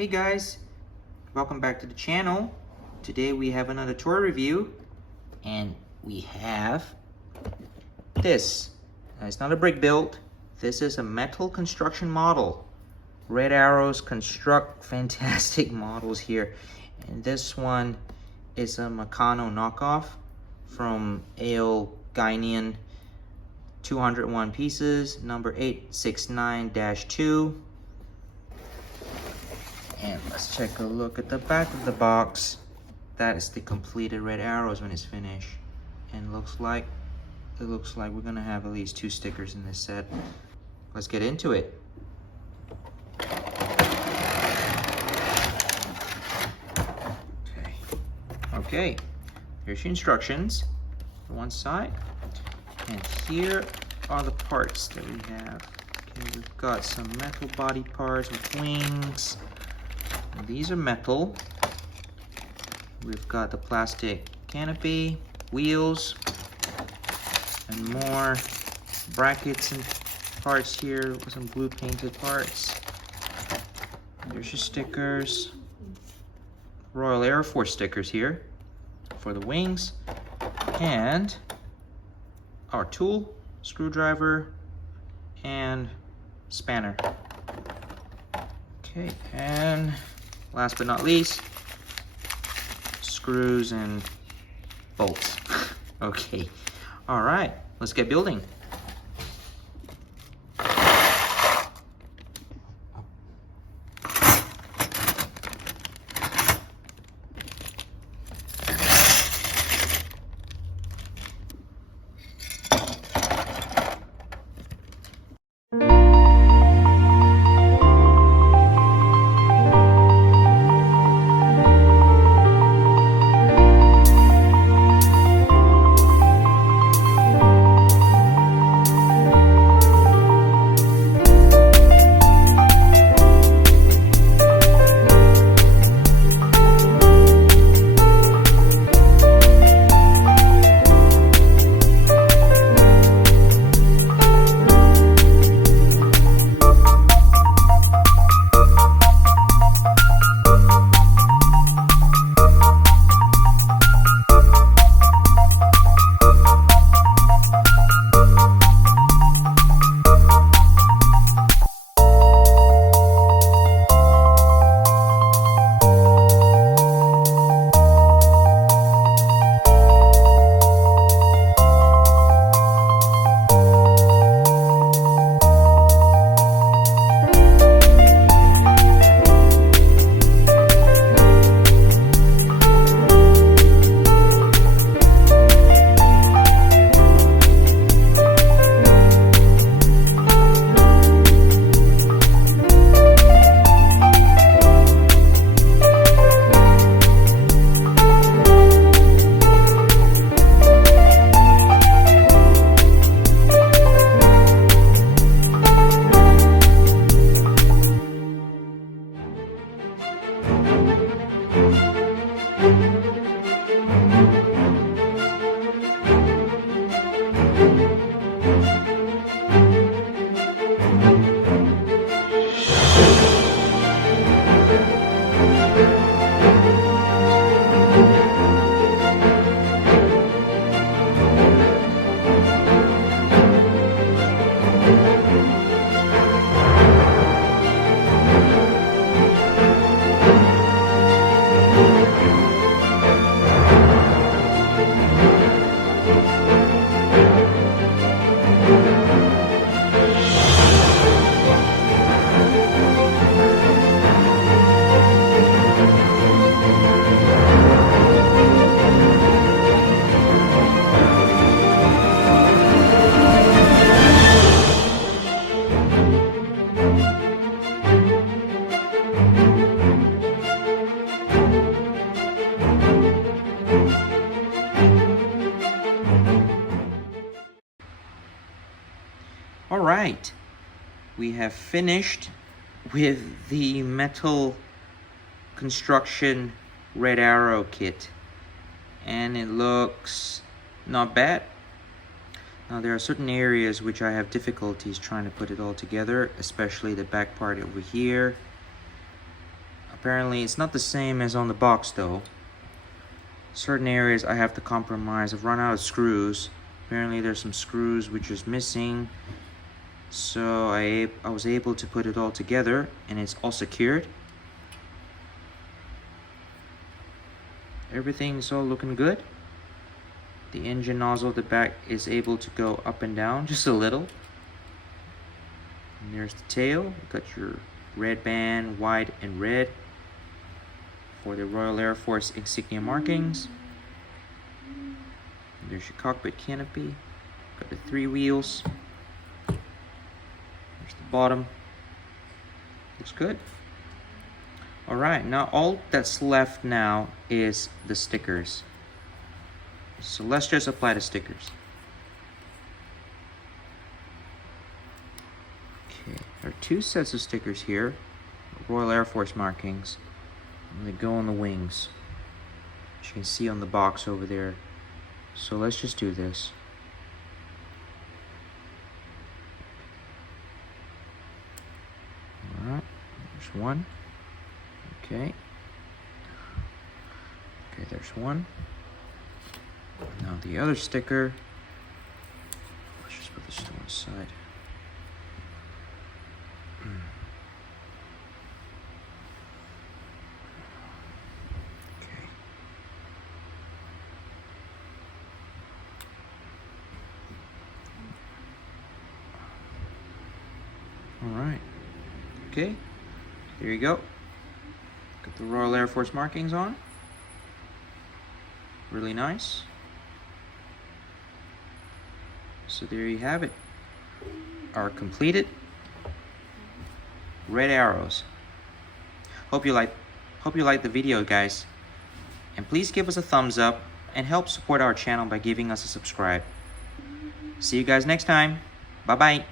Hey guys, welcome back to the channel. Today we have another toy review and we have this. It's not a brick build. This is a metal construction model. Red Arrows construct fantastic models here. And this one is a Meccano knockoff from Ale Guinean, 201 pieces, number 869-2. And let's take a look at the back of the box. That is the completed Red Arrows when it's finished. And it looks like we're gonna have at least 2 stickers in this set. Let's get into it. Okay, here's your instructions for one side. And here are the parts that we have. Okay, we've got some metal body parts with wings. And these are metal. We've got the plastic canopy, wheels, and more brackets and parts here with some blue painted parts. There's your stickers. Royal Air Force stickers here for the wings. And our tool, screwdriver, and spanner. Okay, and last but not least, screws and bolts. Okay, all right, let's get building. All right, we have finished with the metal construction Red Arrow kit, and it looks not bad. Now there are certain areas which I have difficulties trying to put it all together, especially the back part over here. Apparently it's not the same as on the box though. Certain areas I have to compromise. I've run out of screws. Apparently there's some screws which is missing. So I was able to put it all together, and it's all secured. Everything's all looking good. The engine nozzle at the back is able to go up and down just a little. And there's the tail. You've got your red band, white and red for the Royal Air Force insignia markings. And there's your cockpit canopy. Got the 3 wheels. There's the bottom. Looks good. Alright, now all that's left now is the stickers. So let's just apply the stickers. Okay, there are 2 sets of stickers here. Royal Air Force markings. And they go on the wings, as you can see on the box over there. So let's just do this. Alright, there's one. Okay. Okay, there's one. Now the other sticker, let's just put this to one side. Okay. Alright. Okay, there you go. Got the Royal Air Force markings on. Really nice. So there you have it. Our completed red arrows. Hope you liked the video, guys. And please give us a thumbs up and help support our channel by giving us a subscribe. See you guys next time. Bye bye.